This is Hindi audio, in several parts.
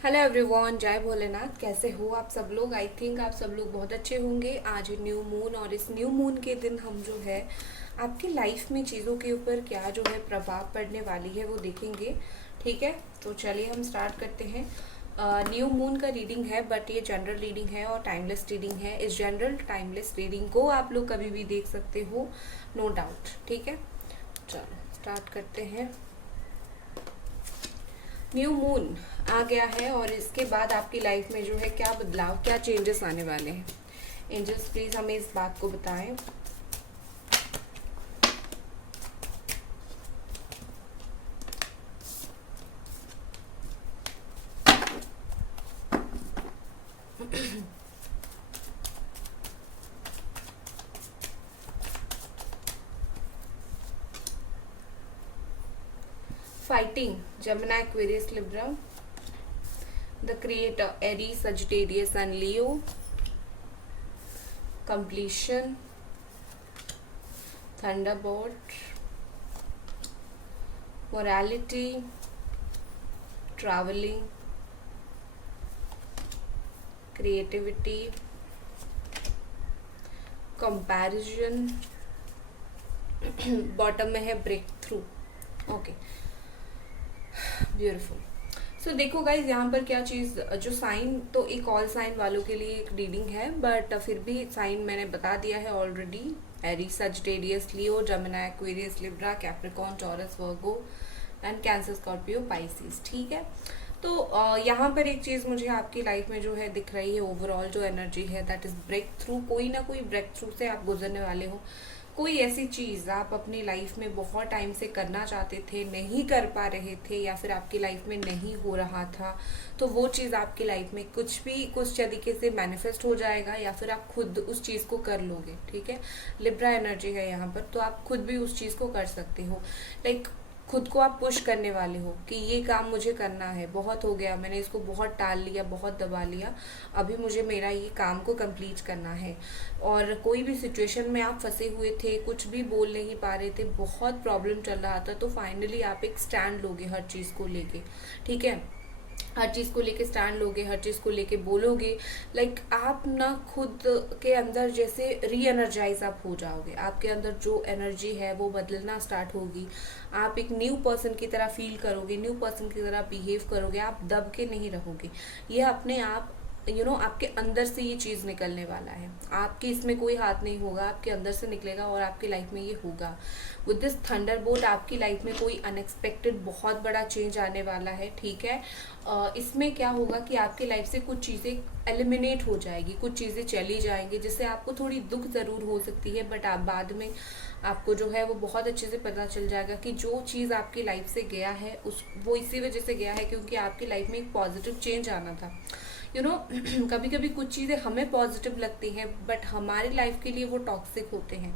हेलो एवरीवन, जय भोलेनाथ। कैसे हो आप सब लोग? आई थिंक आप सब लोग बहुत अच्छे होंगे। आज न्यू मून और इस न्यू मून के दिन हम जो है आपकी लाइफ में चीज़ों के ऊपर क्या जो है प्रभाव पड़ने वाली है वो देखेंगे। ठीक है, तो चलिए हम स्टार्ट करते हैं। न्यू मून का रीडिंग है, बट ये जनरल रीडिंग है और टाइमलेस रीडिंग है। इस जनरल टाइमलेस रीडिंग को आप लोग कभी भी देख सकते हो, नो डाउट। ठीक है, चलो स्टार्ट करते हैं। न्यू मून आ गया है और इसके बाद आपकी लाइफ में जो है क्या बदलाव, क्या चेंजेस आने वाले हैं। एंजल्स प्लीज हमें इस बात को बताएं। Fighting Gemini Aquarius Libra, the creator Aries Sagittarius and Leo, completion, thunderbolt, morality, travelling, creativity, comparison, bottom में है breakthrough. Okay, beautiful. So देखो गाइज, यहाँ पर क्या चीज़ जो साइन, तो एक ऑल साइन वालों के लिए एक रीडिंग है, बट फिर भी साइन मैंने बता दिया है ऑलरेडी। एरीज, सजिटेरियस, लियो, जमिनी, Aquarius, Libra, Capricorn, taurus, Virgo and cancer, Scorpio, Pisces. ठीक है, तो यहाँ पर एक चीज़ मुझे आपकी लाइफ में जो है दिख रही है, ओवरऑल जो एनर्जी है दैट इज ब्रेक थ्रू। कोई ना कोई ब्रेक थ्रू से आप गुजरने वाले हो। कोई ऐसी चीज़ आप अपनी लाइफ में बहुत टाइम से करना चाहते थे, नहीं कर पा रहे थे, या फिर आपकी लाइफ में नहीं हो रहा था, तो वो चीज़ आपकी लाइफ में कुछ भी कुछ तरीके से मैनिफेस्ट हो जाएगा, या फिर आप खुद उस चीज़ को कर लोगे। ठीक है, लिब्रा एनर्जी है यहाँ पर, तो आप खुद भी उस चीज़ को कर सकते हो। लाइक खुद को आप पुश करने वाले हो कि ये काम मुझे करना है, बहुत हो गया, मैंने इसको बहुत टाल लिया, बहुत दबा लिया, अभी मुझे मेरा ये काम को कंप्लीट करना है। और कोई भी सिचुएशन में आप फंसे हुए थे, कुछ भी बोल नहीं पा रहे थे, बहुत प्रॉब्लम चल रहा था, तो फाइनली आप एक स्टैंड लोगे हर चीज़ को लेके। ठीक है, हर चीज़ को लेके स्टैंड लोगे, हर चीज़ को लेके बोलोगे। लाइक आप ना खुद के अंदर जैसे री एनर्जाइज आप हो जाओगे, आपके अंदर जो एनर्जी है वो बदलना स्टार्ट होगी। आप एक न्यू पर्सन की तरह फील करोगे, न्यू पर्सन की तरह बिहेव करोगे, आप दब के नहीं रहोगे। ये अपने आप आपके अंदर से ये चीज़ निकलने वाला है। आपके इसमें कोई हाथ नहीं होगा, आपके अंदर से निकलेगा और आपकी लाइफ में ये होगा। विद दिस थंडरबोल्ट आपकी लाइफ में कोई अनएक्सपेक्टेड बहुत बड़ा चेंज आने वाला है। ठीक है, इसमें क्या होगा कि आपकी लाइफ से कुछ चीज़ें एलिमिनेट हो जाएगी, कुछ चीज़ें चली जाएंगी, जिससे आपको थोड़ी दुख ज़रूर हो सकती है, बट आप बाद में आपको जो है वो बहुत अच्छे से पता चल जाएगा कि जो चीज़ आपकी लाइफ से गया है उस वो इसी वजह से गया है क्योंकि आपकी लाइफ में एक पॉजिटिव चेंज आना था। कभी कभी कुछ चीज़ें हमें पॉजिटिव लगती हैं, बट हमारी लाइफ के लिए वो टॉक्सिक होते हैं,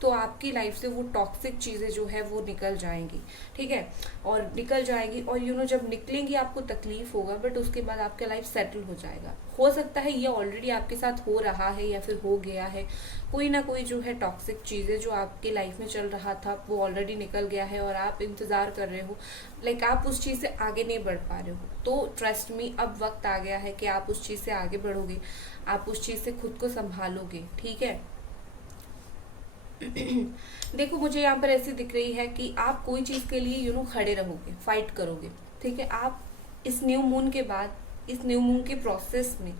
तो आपकी लाइफ से वो टॉक्सिक चीज़ें जो है वो निकल जाएंगी। ठीक है, और निकल जाएंगी, और जब निकलेंगी आपको तकलीफ होगा, बट उसके बाद आपका लाइफ सेटल हो जाएगा। हो सकता है ये ऑलरेडी आपके साथ हो रहा है या फिर हो गया है। कोई ना कोई जो है टॉक्सिक चीज़ें जो आपकी लाइफ में चल रहा था वो ऑलरेडी निकल गया है और आप इंतज़ार कर रहे हो। लाइक आप उस चीज़ से आगे नहीं बढ़ पा रहे हो, तो ट्रस्ट मी, अब वक्त आ गया है कि आप उस चीज़ से आगे बढ़ोगे, आप उस चीज़ से खुद को संभालोगे। ठीक है, देखो मुझे यहाँ पर ऐसी दिख रही है कि आप कोई चीज़ के लिए खड़े रहोगे, फाइट करोगे। ठीक है, आप इस न्यू मून के बाद, इस न्यू मून के प्रोसेस में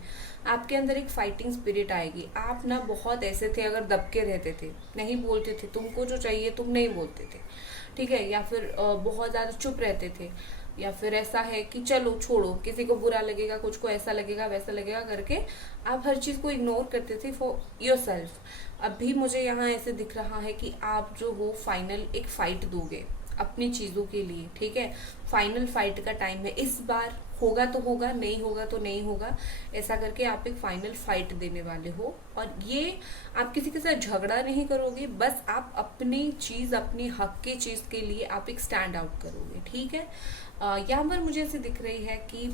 आपके अंदर एक फाइटिंग स्पिरिट आएगी। आप ना बहुत ऐसे थे, अगर दबके रहते थे, नहीं बोलते थे, तुमको जो चाहिए तुम नहीं बोलते थे। ठीक है, या फिर बहुत ज़्यादा चुप रहते थे, या फिर ऐसा है कि चलो छोड़ो, किसी को बुरा लगेगा, कुछ को ऐसा लगेगा वैसा लगेगा करके आप हर चीज़ को इग्नोर करते थे फॉर योर सेल्फ। अभी मुझे यहाँ ऐसे दिख रहा है कि आप जो हो फाइनल एक फाइट दोगे अपनी चीज़ों के लिए। ठीक है, फाइनल फाइट का टाइम है इस बार। होगा तो होगा, नहीं होगा तो नहीं होगा, ऐसा करके आप एक फाइनल फाइट देने वाले हो। और ये आप किसी के साथ झगड़ा नहीं करोगे, बस आप अपनी चीज़, अपनी हक की चीज़ के लिए आप एक स्टैंड आउट करोगे। ठीक है, यहाँ पर मुझे ऐसे दिख रही है कि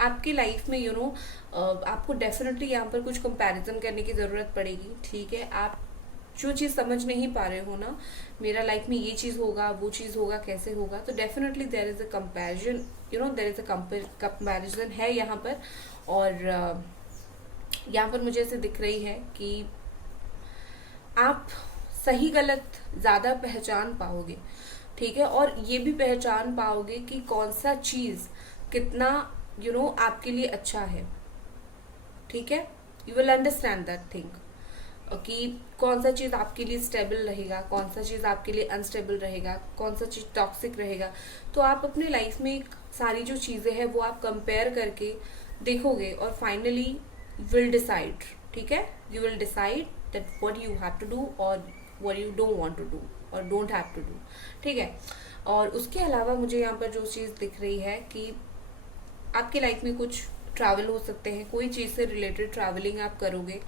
आपकी लाइफ में आपको डेफिनेटली यहाँ पर कुछ कंपैरिजन करने की ज़रूरत पड़ेगी। ठीक है, आप जो चीज़ समझ नहीं पा रहे हो ना, मेरा लाइफ में ये चीज़ होगा, वो चीज़ होगा, कैसे होगा, तो definitely there is a comparison, there is a comparison है यहाँ पर। और यहाँ पर मुझे ऐसे दिख रही है कि आप सही गलत ज़्यादा पहचान पाओगे, ठीक है, और ये भी पहचान पाओगे कि कौन सा चीज़ कितना आपके लिए अच्छा है, ठीक है। You will understand that thing कि कौन सा चीज़ आपके लिए स्टेबल रहेगा, कौन सा चीज़ आपके लिए अनस्टेबल रहेगा, कौन सा चीज़ टॉक्सिक रहेगा। तो आप अपने लाइफ में सारी जो चीज़ें हैं वो आप कंपेयर करके देखोगे और फाइनली विल डिसाइड, ठीक है, you will decide that what you have to do और what you don't want to do और डोंट हैव टू डू, ठीक है। और उसके अलावा मुझे यहाँ पर जो चीज़ दिख रही है कि आपके लाइफ में कुछ ट्रैवल हो सकते हैं, कोई चीज़ से रिलेटेड ट्रैवलिंग आप करोगे।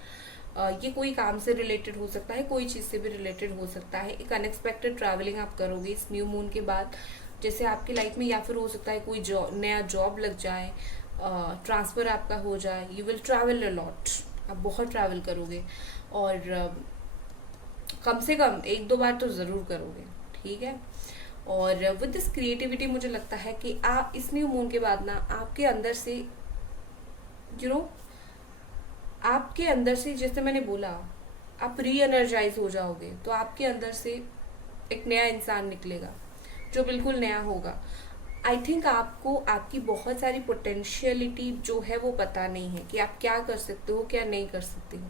ये कोई काम से रिलेटेड हो सकता है, कोई चीज़ से भी रिलेटेड हो सकता है। एक अनएक्सपेक्टेड ट्रैवलिंग आप करोगे इस न्यू मून के बाद, जैसे आपकी लाइफ में, या फिर हो सकता है कोई नया जॉब लग जाए, ट्रांसफ़र आपका हो जाए। You will travel a lot, आप बहुत ट्रैवल करोगे और कम से कम 1-2 बार तो ज़रूर करोगे, ठीक है। और विद दिस क्रिएटिविटी मुझे लगता है कि आप इस न्यू मून के बाद ना आपके अंदर से आपके अंदर से, जैसे मैंने बोला, आप री एनर्जाइज हो जाओगे, तो आपके अंदर से एक नया इंसान निकलेगा जो बिल्कुल नया होगा। आई थिंक आपको आपकी बहुत सारी पोटेंशियलिटी जो है वो पता नहीं है कि आप क्या कर सकते हो, क्या नहीं कर सकते हो।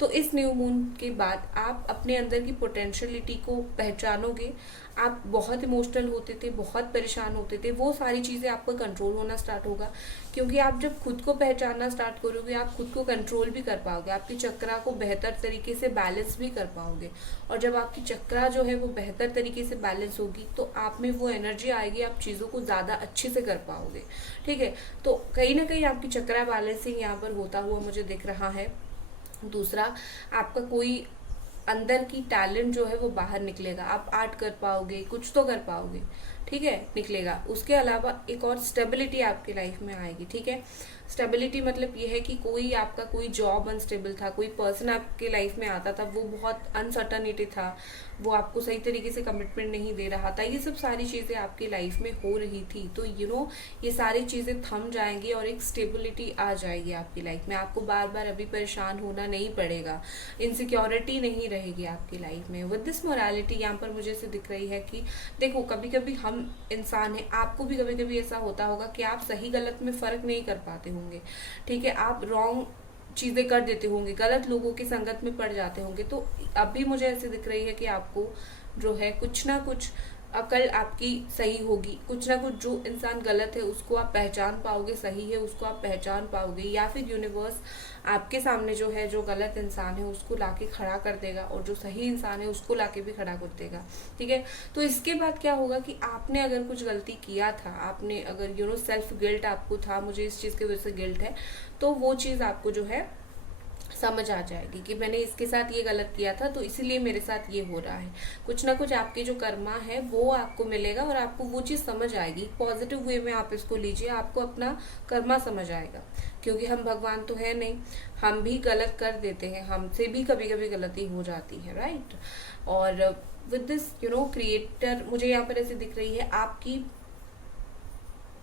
तो इस न्यू मून के बाद आप अपने अंदर की पोटेंशियलिटी को पहचानोगे। आप बहुत इमोशनल होते थे, बहुत परेशान होते थे, वो सारी चीज़ें आपका कंट्रोल होना स्टार्ट होगा, क्योंकि आप जब खुद को पहचानना स्टार्ट करोगे आप खुद को कंट्रोल भी कर पाओगे, आपकी चक्रा को बेहतर तरीके से बैलेंस भी कर पाओगे। और जब आपकी चक्रा जो है वो बेहतर तरीके से बैलेंस होगी तो आप में वो एनर्जी आएगी, आप चीज़ों को ज़्यादा अच्छे से कर पाओगे, ठीक है। तो कहीं ना कहीं आपकी चक्रा बैलेंसिंग यहाँ पर होता हुआ मुझे दिख रहा है। दूसरा, आपका कोई अंदर की टैलेंट जो है वो बाहर निकलेगा, आप आर्ट कर पाओगे, कुछ तो कर पाओगे, ठीक है, निकलेगा। उसके अलावा एक और स्टेबिलिटी आपकी लाइफ में आएगी, ठीक है। स्टेबिलिटी मतलब ये है कि आपका कोई जॉब अनस्टेबल था, कोई पर्सन आपके लाइफ में आता था, वो बहुत अनसर्टनिटी था, वो आपको सही तरीके से कमिटमेंट नहीं दे रहा था, ये सब सारी चीज़ें आपकी लाइफ में हो रही थी। तो ये सारी चीज़ें थम जाएंगी और एक स्टेबिलिटी आ जाएगी आपकी लाइफ में। आपको बार बार अभी परेशान होना नहीं पड़ेगा, इनसिक्योरिटी नहीं रहेगी आपकी लाइफ में। विद दिस मोरालिटी यहाँ पर मुझे से दिख रही है कि देखो, कभी कभी हम इंसान हैं, आपको भी कभी कभी ऐसा होता होगा कि आप सही गलत में फ़र्क नहीं कर पाते होंगे, ठीक है, आप रॉन्ग चीज़ें कर देते होंगे, गलत लोगों की संगत में पड़ जाते होंगे। तो अभी मुझे ऐसे दिख रही है कि आपको जो है कुछ ना कुछ अकल आपकी सही होगी, कुछ ना कुछ जो इंसान गलत है उसको आप पहचान पाओगे, सही है उसको आप पहचान पाओगे, या फिर यूनिवर्स आपके सामने जो है, जो गलत इंसान है उसको लाके खड़ा कर देगा और जो सही इंसान है उसको लाके भी खड़ा कर देगा, ठीक है। तो इसके बाद क्या होगा कि आपने अगर कुछ गलती किया था, आपने अगर सेल्फ गिल्ट आपको था, मुझे इस चीज़ की वजह से गिल्ट है, तो वो चीज़ आपको जो है समझ आ जाएगी कि मैंने इसके साथ ये गलत किया था तो इसीलिए मेरे साथ ये हो रहा है। कुछ ना कुछ आपके जो कर्मा है वो आपको मिलेगा और आपको वो चीज़ समझ आएगी। पॉजिटिव वे में आप इसको लीजिए, आपको अपना कर्मा समझ आएगा, क्योंकि हम भगवान तो है नहीं, हम भी गलत कर देते हैं, हमसे भी कभी कभी गलती हो जाती है, राइट। और विद दिस क्रिएटर मुझे यहाँ पर ऐसे दिख रही है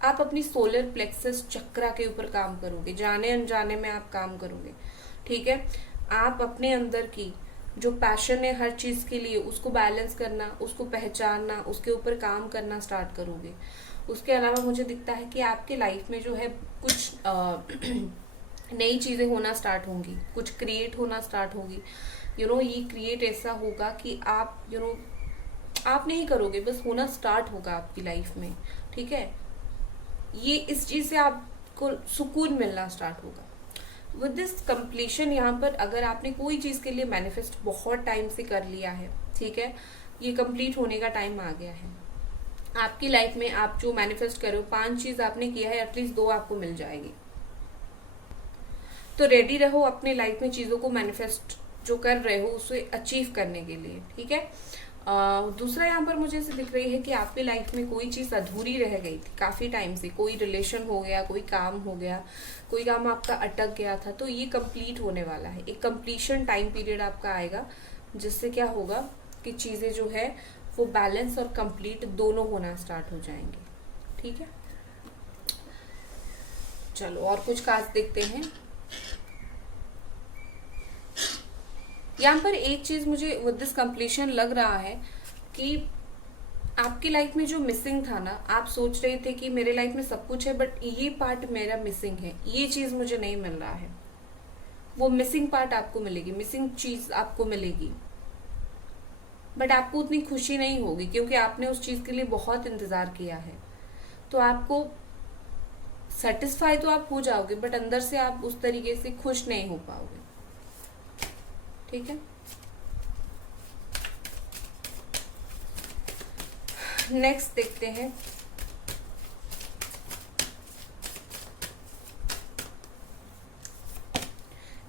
आप अपनी सोलर प्लेक्सस चक्रा के ऊपर काम करोगे, जाने अनजाने में आप काम करोगे, ठीक है। आप अपने अंदर की जो पैशन है हर चीज़ के लिए उसको बैलेंस करना, उसको पहचानना, उसके ऊपर काम करना स्टार्ट करोगे। उसके अलावा मुझे दिखता है कि आपके लाइफ में जो है कुछ नई चीज़ें होना स्टार्ट होंगी, कुछ क्रिएट होना स्टार्ट होगी। ये क्रिएट ऐसा होगा कि आप आप नहीं करोगे, बस होना स्टार्ट होगा आपकी लाइफ में, ठीक है। ये इस चीज़ से आपको सुकून मिलना स्टार्ट होगा। विद दिस कंप्लीशन यहाँ पर अगर आपने कोई चीज़ के लिए मैनिफेस्ट बहुत टाइम से कर लिया है, ठीक है, ये कंप्लीट होने का टाइम आ गया है आपकी लाइफ में। आप जो मैनिफेस्ट करो, 5 चीज़ आपने किया है, एटलीस्ट 2 आपको मिल जाएगी। तो रेडी रहो अपने लाइफ में चीज़ों को मैनिफेस्ट जो कर रहे हो उसे अचीव करने के लिए, ठीक है। दूसरा यहाँ पर मुझे ऐसे दिख रही है कि आपकी लाइफ में कोई चीज़ अधूरी रह गई थी काफ़ी टाइम से, कोई रिलेशन हो गया, कोई काम हो गया, कोई काम आपका अटक गया था, तो ये कंप्लीट होने वाला है। एक कंप्लीशन टाइम पीरियड आपका आएगा जिससे क्या होगा कि चीज़ें जो है वो बैलेंस और कंप्लीट दोनों होना स्टार्ट हो जाएंगे। ठीक है, चलो और कुछ कार्ड्स देखते हैं। यहाँ पर एक चीज मुझे विद दिस कंप्लीशन लग रहा है कि आपकी लाइफ में जो मिसिंग था ना, आप सोच रहे थे कि मेरे लाइफ में सब कुछ है बट ये पार्ट मेरा मिसिंग है, ये चीज मुझे नहीं मिल रहा है। वो मिसिंग पार्ट आपको मिलेगी, मिसिंग चीज आपको मिलेगी, बट आपको उतनी खुशी नहीं होगी क्योंकि आपने उस चीज के लिए बहुत इंतजार किया है। तो आपको सेटिस्फाई तो आप हो जाओगे बट अंदर से आप उस तरीके से खुश नहीं हो पाओगे। ठीक है, नेक्स्ट देखते हैं।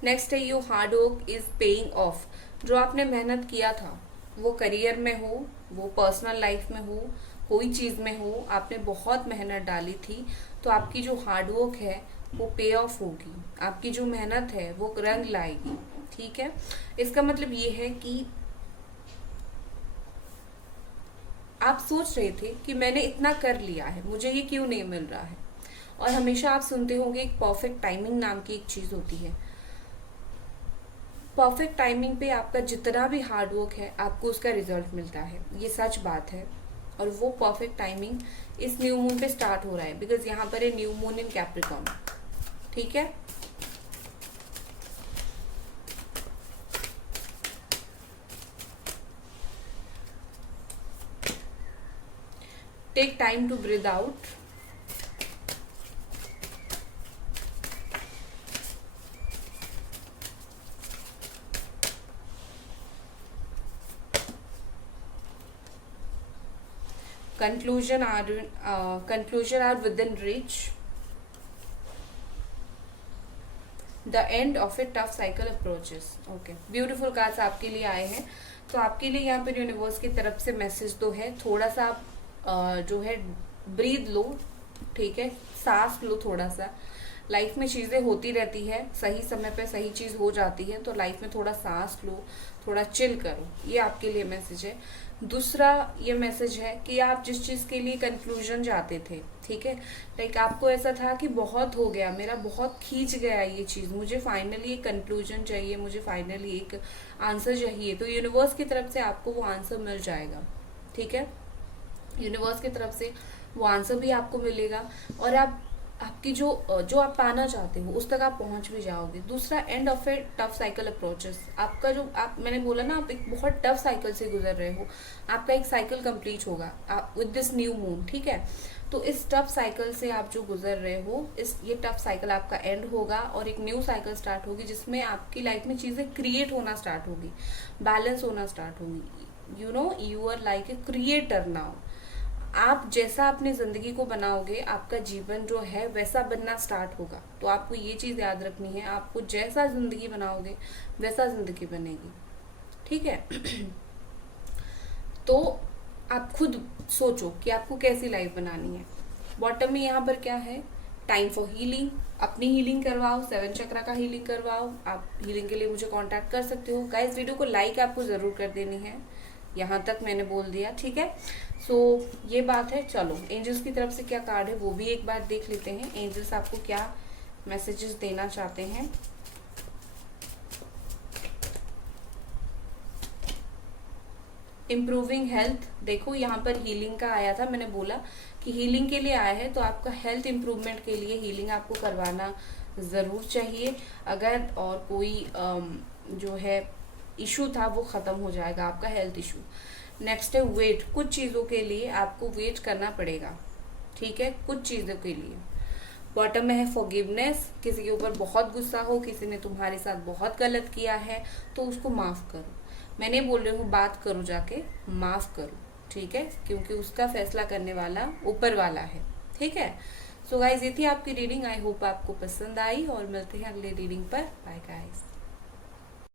नेक्स्ट है your hard work is paying off. जो आपने मेहनत किया था, वो करियर में हो, वो पर्सनल लाइफ में हो, कोई चीज में हो, आपने बहुत मेहनत डाली थी, तो आपकी जो हार्ड वर्क है वो पे ऑफ होगी, आपकी जो मेहनत है वो रंग लाएगी। ठीक है, इसका मतलब ये है कि आप सोच रहे थे कि मैंने इतना कर लिया है, मुझे ये क्यों नहीं मिल रहा है। और हमेशा आप सुनते होंगे एक परफेक्ट टाइमिंग नाम की एक चीज होती है। परफेक्ट टाइमिंग पे आपका जितना भी हार्ड वर्क है आपको उसका रिजल्ट मिलता है, ये सच बात है। और वो परफेक्ट टाइमिंग इस न्यू मून पे स्टार्ट हो रहा है, बिकॉज यहाँ पर है न्यू मून इन कैप्रिकॉर्न। ठीक है, take time to breathe out. conclusion are within reach. The end of a tough cycle approaches. Okay, beautiful cards आपके लिए आए हैं। तो आपके लिए यहाँ पर यूनिवर्स की तरफ से मैसेज तो है, थोड़ा सा आप जो है ब्रीद लो। ठीक है, सांस लो थोड़ा सा। लाइफ में चीज़ें होती रहती है, सही समय पे सही चीज़ हो जाती है, तो लाइफ में थोड़ा सांस लो, थोड़ा चिल करो, ये आपके लिए मैसेज है। दूसरा ये मैसेज है कि आप जिस चीज़ के लिए कंक्लूजन चाहते थे, ठीक है, लाइक आपको ऐसा था कि बहुत हो गया मेरा, बहुत खींच गया ये चीज़, मुझे फाइनली एक कंक्लूजन चाहिए, मुझे फाइनली एक आंसर चाहिए, तो यूनिवर्स की तरफ से आपको वो आंसर मिल जाएगा। ठीक है, यूनिवर्स की तरफ से वो आंसर भी आपको मिलेगा और आपकी जो आप पाना चाहते हो उस तक आप पहुंच भी जाओगे। दूसरा, end of A tough cycle approaches. आपका जो मैंने बोला ना, आप एक बहुत टफ साइकिल से गुजर रहे हो, आपका एक साइकिल कंप्लीट होगा विद दिस न्यू मून। ठीक है, तो इस टफ साइकिल से आप जो गुजर रहे हो, ये टफ साइकिल आपका एंड होगा और एक न्यू साइकिल स्टार्ट होगी जिसमें आपकी लाइफ में चीजें क्रिएट होना स्टार्ट होगी, बैलेंस होना स्टार्ट होगी। You are like a creator now. आप जैसा अपनी जिंदगी को बनाओगे, आपका जीवन जो है वैसा बनना स्टार्ट होगा। तो आपको ये चीज याद रखनी है, आपको जैसा जिंदगी बनाओगे वैसा जिंदगी बनेगी। ठीक है तो आप खुद सोचो कि आपको कैसी लाइफ बनानी है। बॉटम में यहाँ पर क्या है, टाइम फॉर हीलिंग। अपनी हीलिंग करवाओ, 7 चक्रा का हीलिंग करवाओ। आप हीलिंग के लिए मुझे कांटेक्ट कर सकते हो। गाइस, वीडियो को लाइक आपको जरूर कर देनी है, यहाँ तक मैंने बोल दिया। ठीक है, सो ये बात है। चलो, एंजल्स की तरफ से क्या कार्ड है वो भी एक बार देख लेते हैं। एंजल्स आपको क्या मैसेजेस देना चाहते हैं। Improving health. देखो, यहाँ पर हीलिंग का आया था, मैंने बोला कि हीलिंग के लिए आया है, तो आपका हेल्थ इम्प्रूवमेंट के लिए हीलिंग आपको करवाना ज़रूर चाहिए। अगर और कोई जो है इशू था वो ख़त्म हो जाएगा, आपका हेल्थ इशू। नेक्स्ट है वेट। कुछ चीज़ों के लिए आपको वेट करना पड़ेगा। ठीक है, कुछ चीज़ों के लिए। बॉटम में है फॉरगिवनेस। किसी के ऊपर बहुत गुस्सा हो, किसी ने तुम्हारे साथ बहुत गलत किया है, तो उसको माफ़ करो। मैं नहीं बोल रही हूँ बात करो, जाके माफ़ करो। ठीक है, क्योंकि उसका फैसला करने वाला ऊपर वाला है। ठीक है, सो गाइज, ये थी आपकी रीडिंग। आई होप आपको पसंद आई और मिलते हैं अगले रीडिंग पर। Bye guys.